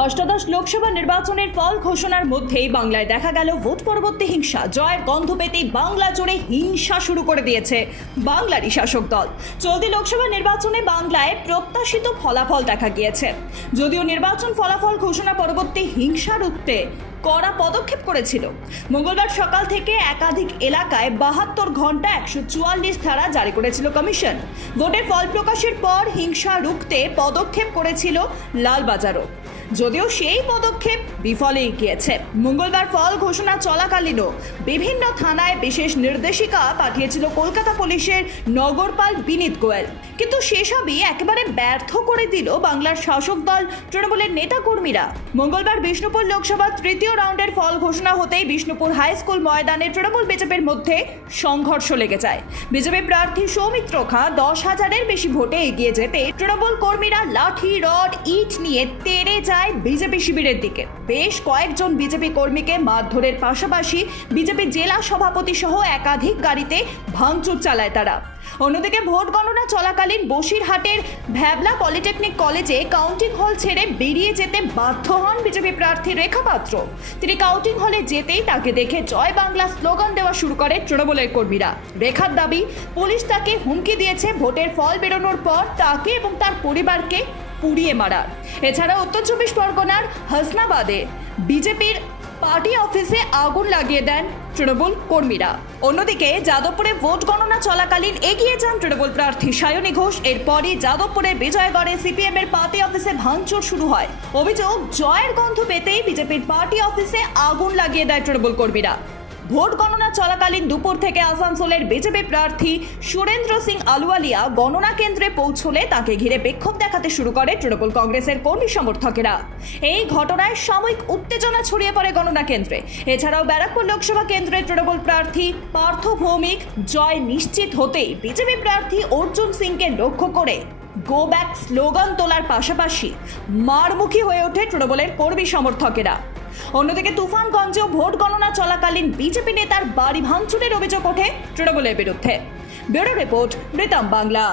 অষ্টাদশ লোকসভা নির্বাচনের ফল ঘোষণার মধ্যেই বাংলায় দেখা গেল ভোট পরবর্তী হিংসা। জয়ের গন্ধ পেতেই বাংলা জুড়ে হিংসা শুরু করে দিয়েছে বাংলারই শাসক দল। চলতি লোকসভা নির্বাচনে বাংলায় প্রত্যাশিত ফলাফল দেখা গিয়েছে। যদিও নির্বাচন ফলাফল ঘোষণা পরবর্তী হিংসা রুখতে কড়া পদক্ষেপ করেছিল। মঙ্গলবার সকাল থেকে একাধিক এলাকায় বাহাত্তর ঘণ্টা একশো চুয়াল্লিশ ধারা জারি করেছিল কমিশন। ভোটের ফল প্রকাশের পর হিংসা রুখতে পদক্ষেপ করেছিল লালবাজারও। যদিও সেই পদক্ষেপ বিফলেই গিয়েছে। মঙ্গলবার ফল ঘোষণা চলাকালীনও বিভিন্ন থানায় বিশেষ নির্দেশিকা পাঠিয়েছিল কলকাতা পুলিশের নগরপাল বিনীত গোয়েল। কিন্তু সেসবই একেবারে ব্যর্থ করে দিল বাংলার শাসক দল, তৃণমূলের নেতাকর্মীরা। মঙ্গলবার বিষ্ণুপুর লোকসভার তৃতীয় রাউন্ডের ফল ঘোষণা হতেই বিষ্ণুপুর হাই স্কুল ময়দানে তৃণমূল বিজেপির মধ্যে সংঘর্ষ লেগে যায়। বিজেপি প্রার্থী সৌমিত্র খাঁ দশ হাজারের বেশি ভোটে এগিয়ে যেতে তৃণমূল কর্মীরা লাঠি, রড, ইট নিয়ে তেড়ে যায় বিজেপি শিবিরের দিকে। বেশ কয়েকজন বিজেপি কর্মীকে মারধরের পাশাপাশি বিজেপি জেলা সভাপতি সহ একাধিক গাড়িতে ভাঙচুর চালায় তারা। অন্যদিকে ভোট গণনা চলাকালীন বসিরহাটের ভ্যাবলা পলিটেকনিক কলেজে কাউন্টিং হল ছেড়ে বেরিয়ে যেতে বাধ্য হন বিজেপি প্রার্থী রেখা পাত্র। তিনি কাউন্টিং হলে যেতেই তাকে দেখে জয় বাংলা স্লোগান দেওয়া শুরু করে তৃণমূলের কর্মীরা। রেখার দাবি, পুলিশ তাকে হুমকি দিয়েছে, ভোটের ফল বেরোনোর পর তাকে এবং তার পরিবারকে পুড়িয়ে মারার। এছাড়া উত্তর চব্বিশ পরগনার হাসনাবাদে বিজেপির পার্টি অফিসে আগুন লাগিয়ে দেন তৃণমূল কর্মীরা। অন্যদিকে যাদবপুরে ভোট গণনা চলাকালীন এগিয়ে যান তৃণমূল প্রার্থী সায়নী ঘোষ। এরপরই যাদবপুরের বিজয়গড়ে সিপিএম এর পার্টি অফিসে ভাঙচুর শুরু হয়। অভিযোগ, জয়ের গন্ধ পেতেই বিজেপির পার্টি অফিসে আগুন লাগিয়ে দেয় তৃণমূল কর্মীরা। ভোট গণনা চলাকালীন দুপুর থেকে আসানসোলের বিজেপি প্রার্থী সুরেন্দ্র সিং আলুয়ালিয়া গণনা কেন্দ্রে পৌঁছলে তাকে ঘিরে বিক্ষোভ দেখাতে শুরু করে তৃণমূল কংগ্রেসের কর্মী সমর্থকেরা। এই ঘটনায় সাময়িক উত্তেজনা ছড়িয়ে পড়ে গণনা কেন্দ্রে। এছাড়াও ব্যারাকপুর লোকসভা কেন্দ্রের তৃণমূল প্রার্থী পার্থ ভৌমিক জয় নিশ্চিত হতেই বিজেপি প্রার্থী অর্জুন সিংকে লক্ষ্য করে গো ব্যাক স্লোগান তোলার পাশাপাশি মারমুখী হয়ে ওঠে তৃণমূলের কর্মী সমর্থকেরা। অন্যদিকে তুফানগঞ্জেও ভোট গণনা চলাকালীন বিজেপি নেতার বাড়ি ভাঙচুরের অভিযোগ ওঠে তৃণমূলের বিরুদ্ধে। Bureau report Bangla.